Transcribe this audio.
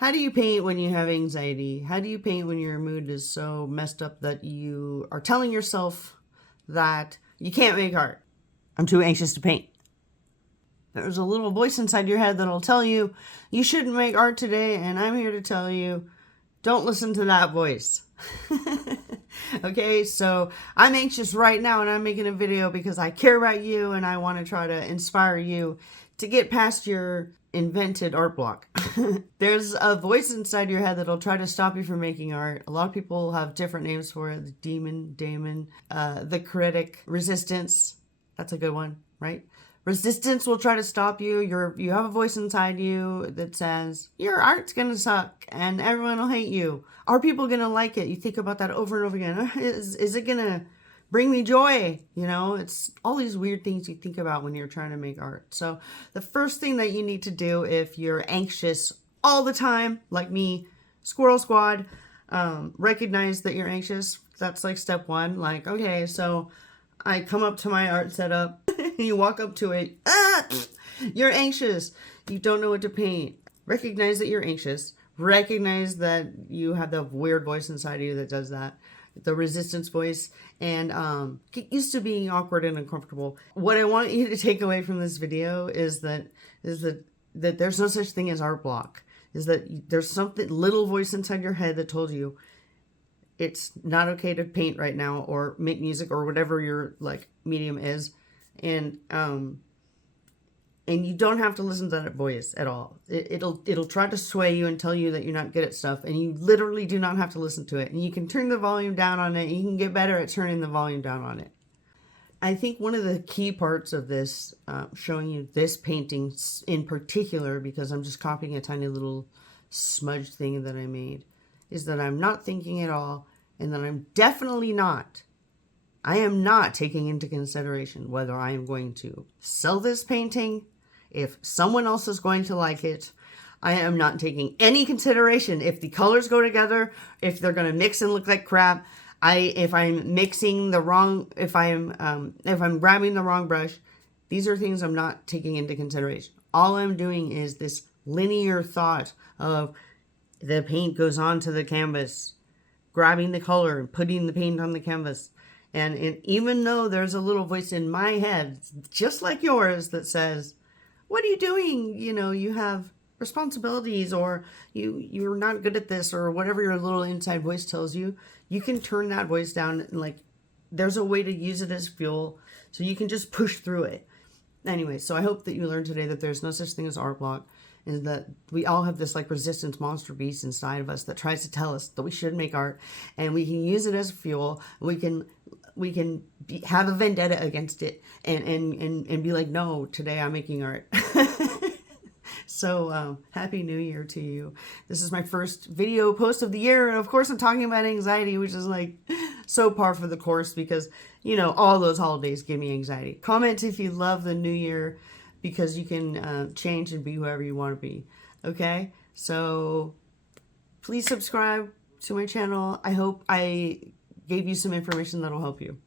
How do you paint when you have anxiety? How do you paint when your mood is so messed up that you are telling yourself that you can't make art? I'm too anxious to paint. There's a little voice inside your head that'll tell you you shouldn't make art today, and I'm here to tell you, don't listen to that voice. Okay, so I'm anxious right now and I'm making a video because I care about you and I want to try to inspire you to get past your invented art block. There's a voice inside your head that'll try to stop you from making art. A lot of people have different names for it. The demon, daemon, the critic, resistance. That's a good one, right? Resistance will try to stop you. You have a voice inside you that says, your art's gonna suck and everyone will hate you. Are people gonna like it? You think about that over and over again. Is it gonna bring me joy? You know, it's all these weird things you think about when you're trying to make art. So the first thing that you need to do if you're anxious all the time, like me, Squirrel Squad, recognize that you're anxious. That's like step one. Like, okay, so I come up to my art setup. You walk up to it. You're anxious. You don't know what to paint. Recognize that you're anxious. Recognize that you have the weird voice inside you that does that. The resistance voice. And get used to being awkward and uncomfortable. What I want you to take away from this video is that there's no such thing as art block. Is that there's something little voice inside your head that told you it's not okay to paint right now or make music or whatever your like medium is. And you don't have to listen to that voice at all. It'll try to sway you and tell you that you're not good at stuff, and you literally do not have to listen to it. And you can turn the volume down on it. You can get better at turning the volume down on it. I think one of the key parts of this, showing you this painting in particular, because I'm just copying a tiny little smudge thing that I made, is that I'm not thinking at all, and that I am not taking into consideration whether I am going to sell this painting, if someone else is going to like it. I am not taking any consideration if the colors go together, if they're going to mix and look like crap. If I'm mixing the wrong, if I'm grabbing the wrong brush, these are things I'm not taking into consideration. All I'm doing is this linear thought of the paint goes onto the canvas, grabbing the color and putting the paint on the canvas. And even though there's a little voice in my head, just like yours, that says, what are you doing? You know, you have responsibilities, or you're not good at this, or whatever your little inside voice tells you, you can turn that voice down. And like, there's a way to use it as fuel, so you can just push through it. Anyway, so I hope that you learned today that there's no such thing as art block, and that we all have this like resistance monster beast inside of us that tries to tell us that we should make art, and we can use it as fuel. We can have a vendetta against it and be like, no, today I'm making art. So happy new year to you. This is my first video post of the year, and of course I'm talking about anxiety, which is like so par for the course, because you know all those holidays give me anxiety. Comment if you love the new year, because you can change and be whoever you want to be. Okay, so please subscribe to my channel. I hope I gave you some information that'll help you.